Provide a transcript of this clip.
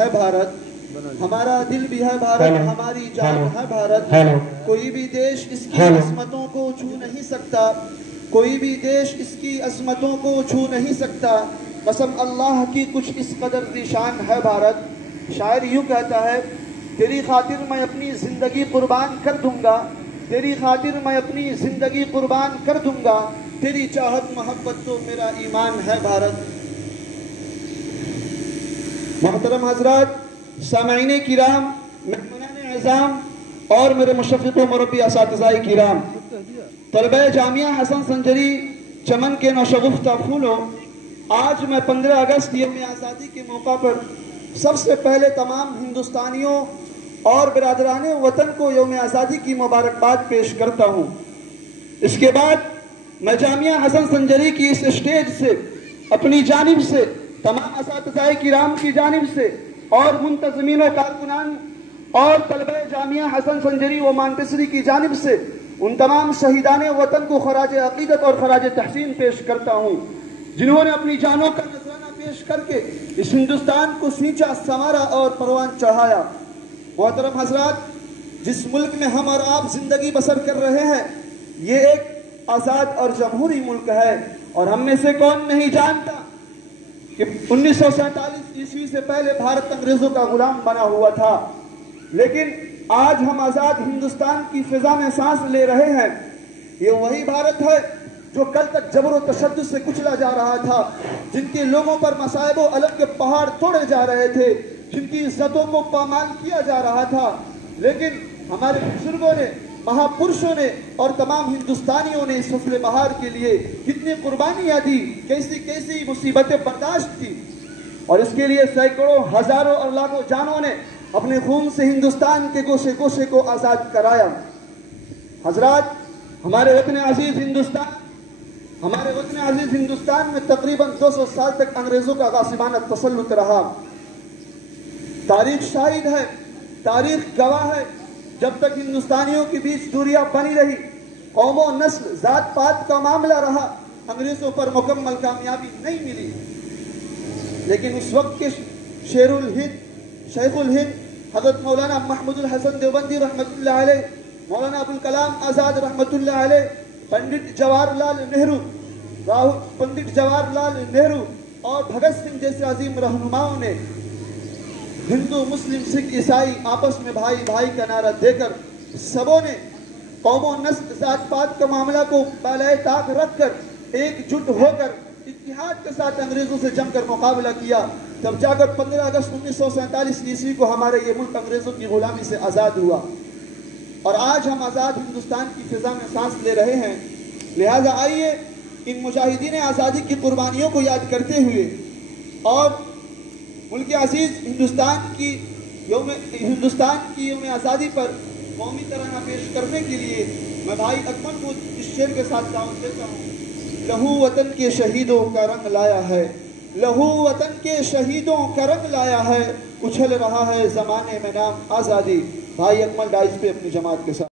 ہے بھارت، ہمارا دل بھی ہے بھارت، ہماری جان ہے بھارت۔ کوئی بھی دیش اس کی عظمتوں کو چھو نہیں سکتا، کوئی بھی دیش اس کی عظمتوں کو چھو نہیں سکتا، قسم اللہ کی کچھ اس قدر ذیشان ہے بھارت۔ شاعر یوں کہتا ہے، تیری خاطر میں اپنی زندگی قربان کر دوں گا، تیری خاطر میں اپنی زندگی قربان کر دوں گا، تیری چاہت محبت تو میرا ایمان ہے بھارت۔ محترم حضرات، سامعین کرام، مہمانان اعظام اور میرے مشفق و مربی اساتذہ کرام، طلبہ جامعہ حسن سنجری چمن کے نوشگفتہ پھولوں، آج میں 15 اگست یوم آزادی کے موقع پر سب سے پہلے تمام ہندوستانیوں اور برادران وطن کو یوم آزادی کی مبارکباد پیش کرتا ہوں۔ اس کے بعد میں جامعہ حسن سنجری کی اس اسٹیج سے اپنی جانب سے، تمام اساتذہ کرام کی جانب سے اور منتظمین و کارکنان اور طلبہ جامعہ حسن سنجری و مانٹیسری کی جانب سے ان تمام شہیدان وطن کو خراج عقیدت اور خراج تحسین پیش کرتا ہوں، جنہوں نے اپنی جانوں کا نذرانہ پیش کر کے اس ہندوستان کو سینچا، سنوارا اور پروان چڑھایا۔ محترم حضرات، جس ملک میں ہم اور آپ زندگی بسر کر رہے ہیں، یہ ایک آزاد اور جمہوری ملک ہے، اور ہم میں سے کون نہیں جانتا کہ 1947 عیسوی سے پہلے بھارت انگریزوں کا غلام بنا ہوا تھا، لیکن آج ہم آزاد ہندوستان کی فضا میں سانس لے رہے ہیں۔ یہ وہی بھارت ہے جو کل تک جبر و تشدد سے کچلا جا رہا تھا، جن کے لوگوں پر مصائب و الم کے پہاڑ توڑے جا رہے تھے، جن کی عزتوں کو پامال کیا جا رہا تھا، لیکن ہمارے بزرگوں نے، مہاپرشوں نے اور تمام ہندوستانیوں نے اس فصل بہار کے لیے کتنی قربانیاں دی، کیسی کیسی مصیبتیں برداشت کی، اور اس کے لیے سینکڑوں، ہزاروں اور لاکھوں جانوں نے اپنے خون سے ہندوستان کے گوشے گوشے کو آزاد کرایا۔ حضرات، ہمارے وطن عزیز ہندوستان میں تقریباً 200 سال تک انگریزوں کا غاصبانہ تسلط رہا۔ تاریخ شاہد ہے، تاریخ گواہ ہے، جب تک ہندوستانیوں کے بیچ دوریاں بنی رہی، قوم و نسل، ذات پات کا معاملہ رہا، انگریزوں پر مکمل کامیابی نہیں ملی۔ لیکن اس وقت کے شیخ الہند حضرت مولانا محمود الحسن دیوبندی رحمۃ اللہ علیہ، مولانا ابوالکلام آزاد رحمۃ اللہ علیہ، پنڈت جواہر لال نہرو اور بھگت سنگھ جیسے عظیم رہنماؤں نے ہندو، مسلم، سکھ، عیسائی آپس میں بھائی بھائی کا نعرہ دے کر سبوں نے قوم و نسل، ذات پات کا معاملہ کو بالائے طاق رکھ کر ایک جٹ ہو کر اتحاد کے ساتھ انگریزوں سے جم کر مقابلہ کیا، تب جا کر 15 اگست 1947 عیسوی کو ہمارے یہ ملک انگریزوں کی غلامی سے آزاد ہوا، اور آج ہم آزاد ہندوستان کی فضا میں سانس لے رہے ہیں۔ لہذا آئیے ان مجاہدین آزادی کی قربانیوں کو یاد کرتے ہوئے اور ملک عزیز ہندوستان کی یوم آزادی پر قومی ترانہ پیش کرنے کے لیے میں بھائی اکمل کو اس شعر کے ساتھ دعوت دیتا ہوں۔ لہو وطن کے شہیدوں کا رنگ لایا ہے، لہو وطن کے شہیدوں کا رنگ لایا ہے، اچھل رہا ہے زمانے میں نام آزادی۔ بھائی اکمل ڈائز پہ اپنی جماعت کے ساتھ